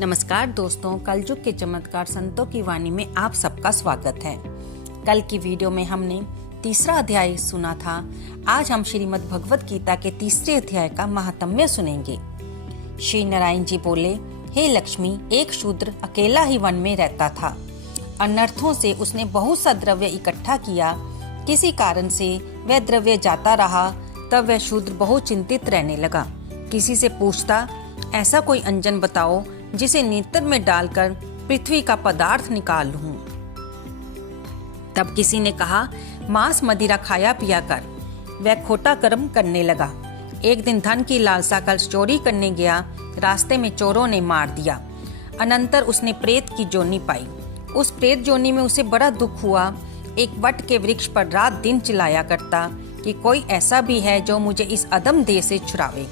नमस्कार दोस्तों, कलयुग के चमत्कार संतों की वाणी में आप सबका स्वागत है। कल की वीडियो में हमने तीसरा अध्याय सुना था। आज हम श्रीमद् भगवत गीता के तीसरे अध्याय का महात्म्य सुनेंगे। श्री नारायण जी बोले, हे लक्ष्मी, एक शूद्र अकेला ही वन में रहता था। अनर्थों से उसने बहुत सा द्रव्य इकट्ठा किया। किसी कारण से वह द्रव्य जाता रहा। तब वह शूद्र बहुत चिंतित रहने लगा। किसी से पूछता, ऐसा कोई अंजन बताओ जिसे नेत्र में डालकर पृथ्वी का पदार्थ निकाल लूं। तब किसी ने कहा, मांस मदिरा खाया पिया कर। वह खोटा कर्म करने लगा। एक दिन धन की लालसा कर चोरी करने गया। रास्ते में चोरों ने मार दिया। अनंतर उसने प्रेत की जोनी पाई। उस प्रेत जोनी में उसे बड़ा दुख हुआ। एक वट के वृक्ष पर रात दिन चिल्लाया करता कि कोई ऐसा भी है जो मुझे इस अधम देह से छुड़ावे।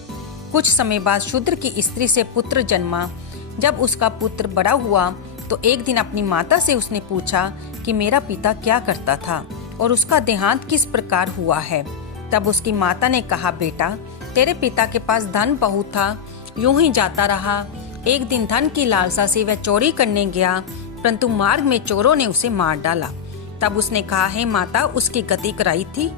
कुछ समय बाद शूद्र की स्त्री से पुत्र जन्मा। जब उसका पुत्र बड़ा हुआ तो एक दिन अपनी माता से उसने पूछा कि मेरा पिता क्या करता था और उसका देहांत किस प्रकार हुआ है। तब उसकी माता ने कहा, बेटा, तेरे पिता के पास धन बहुत था, यूं ही जाता रहा। एक दिन धन की लालसा से वह चोरी करने गया, परंतु मार्ग में चोरों ने उसे मार डाला। तब उसने कहा, हे माता, उसकी गति कराई थी?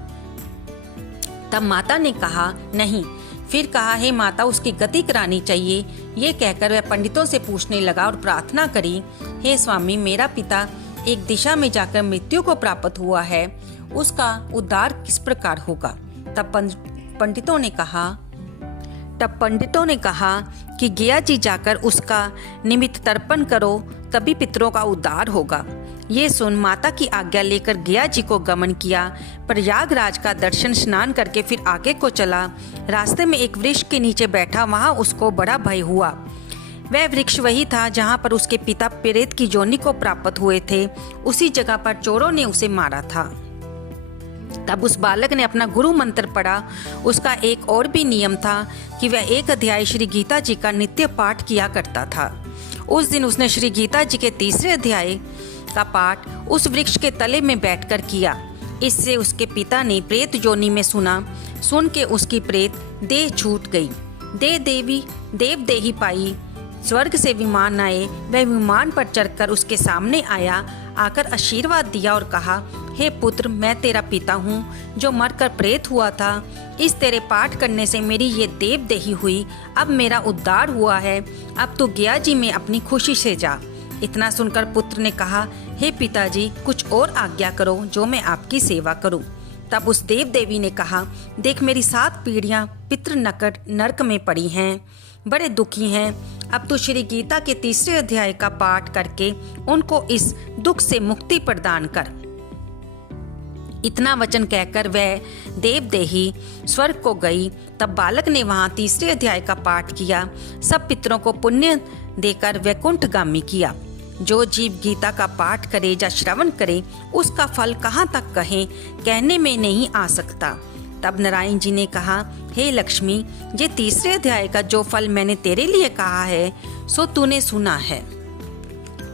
तब माता ने कहा, नहीं। फिर कहा, हे माता, उसकी गति करानी चाहिए। ये कहकर वह पंडितों से पूछने लगा और प्रार्थना करी, हे स्वामी, मेरा पिता एक दिशा में जाकर मृत्यु को प्राप्त हुआ है, उसका उद्धार किस प्रकार होगा? तब पंडितों ने कहा कि गया जी जाकर उसका निमित्त तर्पण करो, तभी पितरों का उद्धार होगा। ये सुन माता की आज्ञा लेकर गया जी को गमन किया। प्रयागराज का दर्शन स्नान करके फिर आगे को चला। रास्ते में एक वृक्ष के नीचे बैठा। वहां उसको बड़ा भय हुआ। वह वृक्ष वही था जहां पर उसके पिता प्रेत की जोनी को प्राप्त हुए थे। उसी जगह पर चोरों ने उसे मारा था। तब उस बालक ने अपना गुरु मंत्र पढ़ा। उसका एक और भी नियम था कि वह एक अध्याय श्री गीता जी का नित्य पाठ किया करता था। उस दिन उसने श्री गीता जी के तीसरे अध्याय का पाठ उस वृक्ष के तले में बैठकर किया। इससे उसके पिता ने प्रेत जोनी में सुन के उसकी प्रेत देह छूट गई। देव देही पाई। स्वर्ग से विमान आए। वह विमान पर चढ़कर उसके सामने आया। आकर आशीर्वाद दिया और कहा, हे पुत्र, मैं तेरा पिता हूँ जो मरकर प्रेत हुआ था। इस तेरे पाठ करने से मेरी ये देव देही हुई। अब मेरा उद्धार हुआ है। अब तू गया जी में अपनी खुशी से जा। इतना सुनकर पुत्र ने कहा, हे पिताजी, कुछ और आज्ञा करो जो मैं आपकी सेवा करूं। तब उस देव देवी ने कहा, देख, मेरी 7 पीढ़ियां पितृ नरक में पड़ी हैं, बड़े दुखी हैं। अब तू श्री गीता के तीसरे अध्याय का पाठ करके उनको इस दुख से मुक्ति प्रदान कर। इतना वचन कहकर वह देव देही स्वर्ग को गई। तब बालक ने वहां तीसरे अध्याय का पाठ किया। सब पितरों को पुण्य देकर वैकुंठगामी किया। जो जीव गीता का पाठ करे या श्रवण करे, उसका फल कहाँ तक कहें, कहने में नहीं आ सकता। तब नारायण जी ने कहा, हे लक्ष्मी, ये तीसरे अध्याय का जो फल मैंने तेरे लिए कहा है सो तूने सुना है।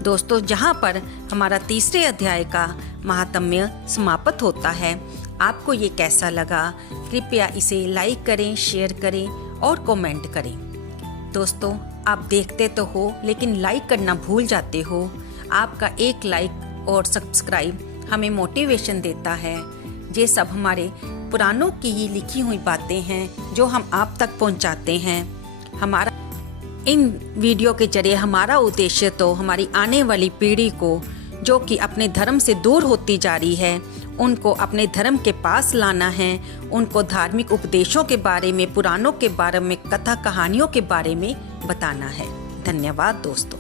दोस्तों, जहाँ पर हमारा तीसरे अध्याय का महात्म्य समाप्त होता है। आपको ये कैसा लगा? कृपया इसे लाइक करें, शेयर करें और कमेंट करें। दोस्तों, आप देखते तो हो लेकिन लाइक करना भूल जाते हो। आपका एक लाइक और सब्सक्राइब हमें मोटिवेशन देता है। ये सब हमारे पुराणों की ही लिखी हुई बातें हैं जो हम आप तक पहुंचाते हैं। हमारा इन वीडियो के जरिए हमारा उद्देश्य तो हमारी आने वाली पीढ़ी को, जो कि अपने धर्म से दूर होती जा रही है, उनको अपने धर्म के पास लाना है। उनको धार्मिक उपदेशों के बारे में, पुराणों के बारे में, कथा कहानियों के बारे में बताना है। धन्यवाद दोस्तों।